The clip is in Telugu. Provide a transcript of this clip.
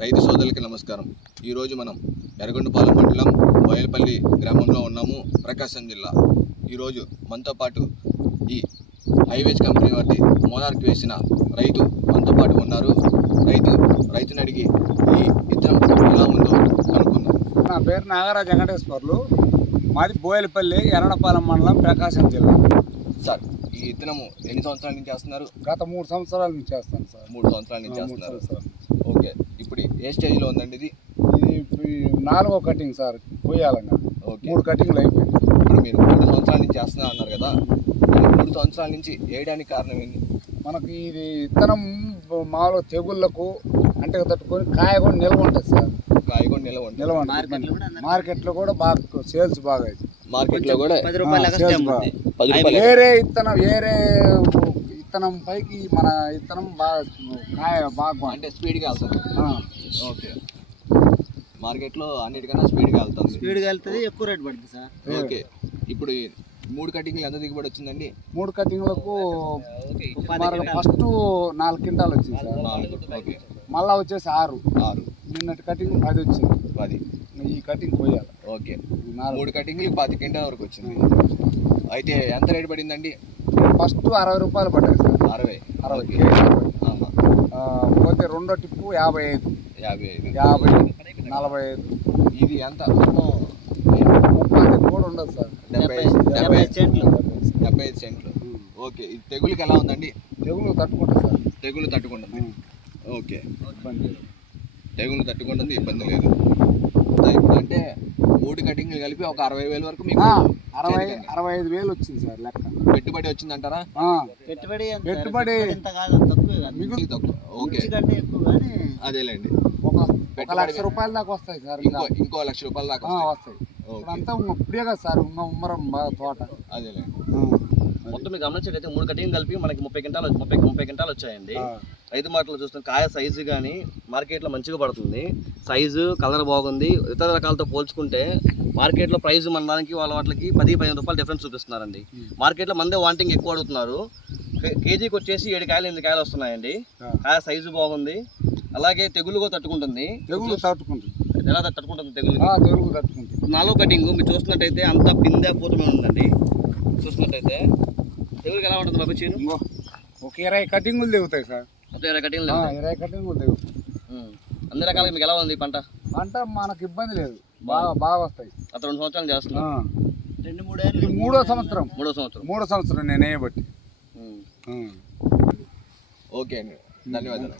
రైతు సోదరులకి నమస్కారం. ఈరోజు మనం ఎర్రగొండపాలెం మండలం బోయలపల్లి గ్రామంలో ఉన్నాము, ప్రకాశం జిల్లా. ఈరోజు మనతో పాటు ఈ హైవేజ్ కంపెనీ వారి మోనార్క్ వేసిన రైతు మనతో పాటు ఉన్నారు. రైతుని అడిగి ఈ విత్తనం ఎలా ఉందో కనుక్కుందాం. నా పేరు నాగరాజు వెంకటేశ్వర్లు, మాది బోయలపల్లి ఎర్రగొండపాలెం మండలం, ప్రకాశం జిల్లా. సార్, ఈ విత్తనము ఎన్ని సంవత్సరాల నుంచి చేస్తున్నారు? గత 3 సంవత్సరాల నుంచి చేస్తాను సార్. 3 సంవత్సరాల నుంచి చేస్తున్నారు. ఓకే, ఇప్పుడు ఏ స్టేజ్లో ఉందండి ఇది? ఇది 4వ కటింగ్ సార్, పోయాలన్నా. ఓకే, 3 కటింగ్లు అయిపోయాయి. ఇప్పుడు మీరు 3 సంవత్సరాల నుంచి చేస్తున్నా అన్నారు కదా, 3 సంవత్సరాల నుంచి వేయడానికి కారణం ఏంటి? మనకి ఇది విత్తనం మామూలుగా తెగుళ్ళకు అంటే తట్టుకొని కాయ కూడా నిల్వ ఉంటుంది సార్. కాయ కూడా నిల్వ ఉంటుంది. మార్కెట్లో కూడా బాగా సేల్స్ బాగా అవుతుంది. మార్కెట్లో కూడా 10 రూపాయలు వేరే విత్తనం పైకి మన విత్తనం బాగా కాయ బాగా అంటే స్పీడ్గా వెళ్తుంది. ఓకే, మార్కెట్లో అన్నిటికన్నా స్పీడ్గా వెళ్తుంది, ఎక్కువ రేట్ పడుతుంది సార్. ఓకే, ఇప్పుడు 3 కటింగ్లు ఎంత దిగుబడి వచ్చిందండి? 3 కటింగ్లకు ఫస్ట్ 4 క్వింటాలు వచ్చింది సార్. 4. ఓకే, మళ్ళా వచ్చేసి 6. నిన్నటి కటింగ్ 10 వచ్చింది. 10. ఈ కటింగ్ పోయాలి. ఓకే, 3 కటింగ్లు 10 క్వింటాల వరకు వచ్చింది. అయితే ఎంత రేటు పడిందండి? ఫస్ట్ 60 రూపాయలు పడ్డాయి సార్. 60. ఓకే. పోతే రెండో టిప్పు 55, 45. ఇది ఎంత? 30 కూడా ఉండదు సార్. 75 సెంట్లు. ఓకే, ఇది తెగులుకి ఎలా ఉందండి? తెగులు తట్టుకుంటుంది సార్. తెగులు తట్టుకుంటుంది. ఓకే, తెగులు తట్టుకుంటుంది, ఇబ్బంది లేదు. ఇప్పుడు అంటే 3 కటింగ్లు కలిపి ఒక 60,000 వరకు మీకు 65,000 వచ్చింది సార్ లెక్క. పెట్టుబడి వచ్చిందంటారా? పెట్టుబడి మిగులు తక్కువ. ఓకే, అదేలేండి, ఒక 1,00,000 రూపాయల దాకా వస్తాయి సార్. ఇంకో 1,00,000 రూపాయల దాకా వస్తాయి. అంతా ఇప్పుడే కదా సార్, ఉమ్మరం బాగా తోట. అదేలేండి. మొత్తం మీరు గమనించినట్లయితే 3 కటింగ్ కలిపి మనకి 30 క్వింటాలు వచ్చాయండి. రైతు మాటలు చూస్తున్న కాయ సైజు కానీ మార్కెట్లో మంచిగా పడుతుంది. సైజు, కలర్ బాగుంది. ఇతర రకాలతో పోల్చుకుంటే మార్కెట్లో ప్రైస్ మన దానికి వాళ్ళ వాటికి 10-15 రూపాయలు డిఫరెన్స్ చూపిస్తున్నారండి. మార్కెట్లో మందే వాంటింగ్ ఎక్కువ అడుగుతున్నారు. కేజీకి వచ్చేసి 7 కాయలు 8 కాయలు వస్తున్నాయండి. కాయ సైజు బాగుంది, అలాగే తెగులు కూడా తట్టుకుంటుంది. ఎలా తట్టుకుంటుంది? తెగులు తట్టుకుంటుంది. 4వ కటింగ్ మీరు చూస్తున్నట్టయితే అంతా పిందె పూతమే ఉందండి. చూస్తున్నట్టయితే తెగులుకి ఎలా ఉంటుంది బాబు? చీను ఒక 20 కటింగులు దిగుతాయి సార్. మొత్తం 20 కటింగ్లు 20 కటింగులు దిగుతాయి. అన్ని రకాలుగా మీకు ఎలా ఉంది పంట? మనకు ఇబ్బంది లేదు, బాగా వస్తాయి. గత 2 సంవత్సరాలు చేస్తున్నా. 2-3 ఏళ్ళు. 3వ సంవత్సరం. 3వ సంవత్సరం నేను వేయబట్టి. ఓకే అండి, ధన్యవాదాలు.